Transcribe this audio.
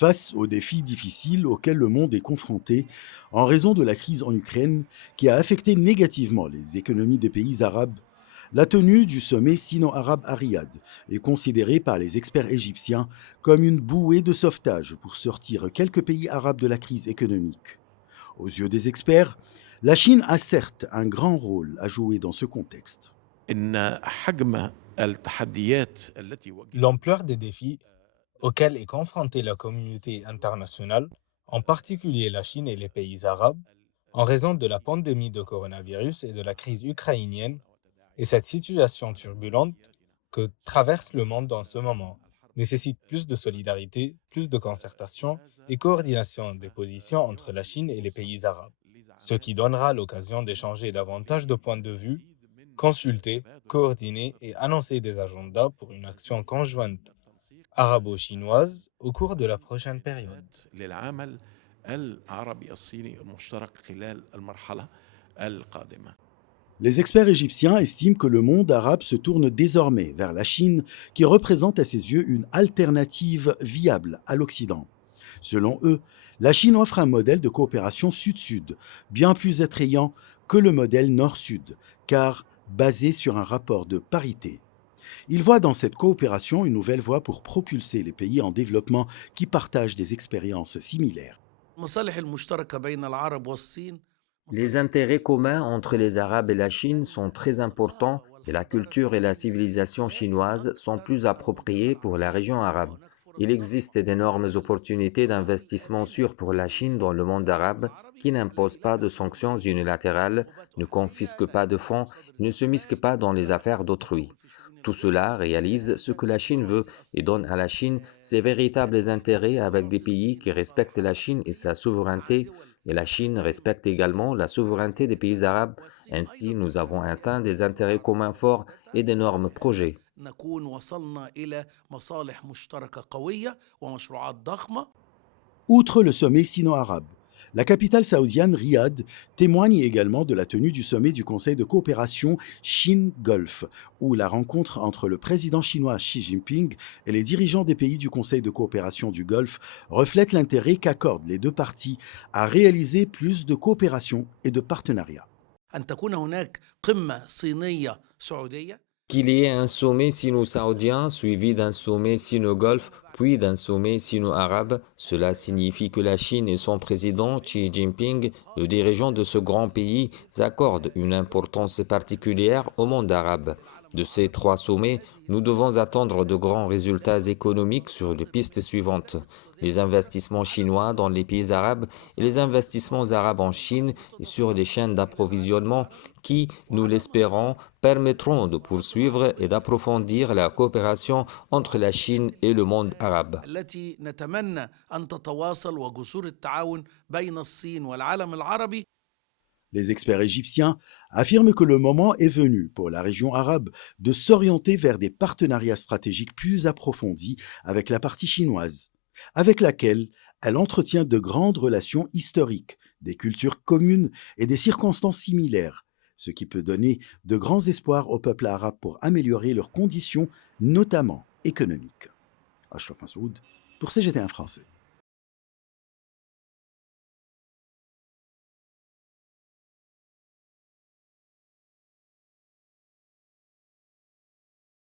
face aux défis difficiles auxquels le monde est confronté en raison de la crise en Ukraine qui a affecté négativement les économies des pays arabes. La tenue du sommet sino-arabe à Riyad est considérée par les experts égyptiens comme une bouée de sauvetage pour sortir quelques pays arabes de la crise économique. Aux yeux des experts, la Chine a certes un grand rôle à jouer dans ce contexte. إن حجم التحديات التي واجهت L'ampleur des défis auxquels est confrontée la communauté internationale, en particulier la Chine et les pays arabes, en raison de la pandémie de coronavirus et de la crise ukrainienne, et cette situation turbulente que traverse le monde en ce moment nécessite plus de solidarité, plus de concertation et coordination des positions entre la Chine et les pays arabes, ce qui donnera l'occasion d'échanger davantage de points de vue, consulter, coordonner et annoncer des agendas pour une action conjointe arabo-chinoise au cours de la prochaine période. للعمل العربي الصيني المشترك خلال المرحلة القادمة. Les experts égyptiens estiment que le monde arabe se tourne désormais vers la Chine, qui représente à ses yeux une alternative viable à l'Occident. Selon eux, la Chine offre un modèle de coopération sud-sud, bien plus attrayant que le modèle nord-sud, car basé sur un rapport de parité. Ils voient dans cette coopération une nouvelle voie pour propulser les pays en développement qui partagent des expériences similaires. المصالح المشتركة بين العرب والصين Les intérêts communs entre les Arabes et la Chine sont très importants et la culture et la civilisation chinoise sont plus appropriées pour la région arabe. Il existe d'énormes opportunités d'investissement sûrs pour la Chine dans le monde arabe qui n'imposent pas de sanctions unilatérales, ne confisquent pas de fonds et ne se misquent pas dans les affaires d'autrui. Tout cela réalise ce que la Chine veut et donne à la Chine ses véritables intérêts avec des pays qui respectent la Chine et sa souveraineté, et la Chine respecte également la souveraineté des pays arabes. Ainsi, nous avons atteint des intérêts communs forts et d'énormes projets. نكون وصلنا إلى مصالح مشتركة قوية ومشروعات ضخمة. Outre le sommet sino-arabe, la capitale saoudienne Riyad témoigne également de la tenue du sommet du Conseil de coopération Chine-Golfe, où la rencontre entre le président chinois Xi Jinping et les dirigeants des pays du Conseil de coopération du Golfe reflète l'intérêt qu'accordent les deux parties à réaliser plus de coopération et de partenariat. أن تكون هناك قمة صينية سعودية Qu'il y ait un sommet sino-saoudien suivi d'un sommet sino-golfe, puis d'un sommet sino-arabe, cela signifie que la Chine et son président Xi Jinping, le dirigeant de ce grand pays, accordent une importance particulière au monde arabe. De ces trois sommets, nous devons attendre de grands résultats économiques sur les pistes suivantes: les investissements chinois dans les pays arabes et les investissements arabes en Chine et sur les chaînes d'approvisionnement qui, nous l'espérons, permettront de poursuivre et d'approfondir la coopération entre la Chine et le monde arabe. التي نتمنى أن تتواصل وجسور التعاون بين الصين والعالم العربي. Les experts égyptiens affirment que le moment est venu pour la région arabe de s'orienter vers des partenariats stratégiques plus approfondis avec la partie chinoise, avec laquelle elle entretient de grandes relations historiques, des cultures communes et des circonstances similaires, ce qui peut donner de grands espoirs au peuple arabe pour améliorer leurs conditions, notamment économiques. Ashraf Massoud pour CGT1 français.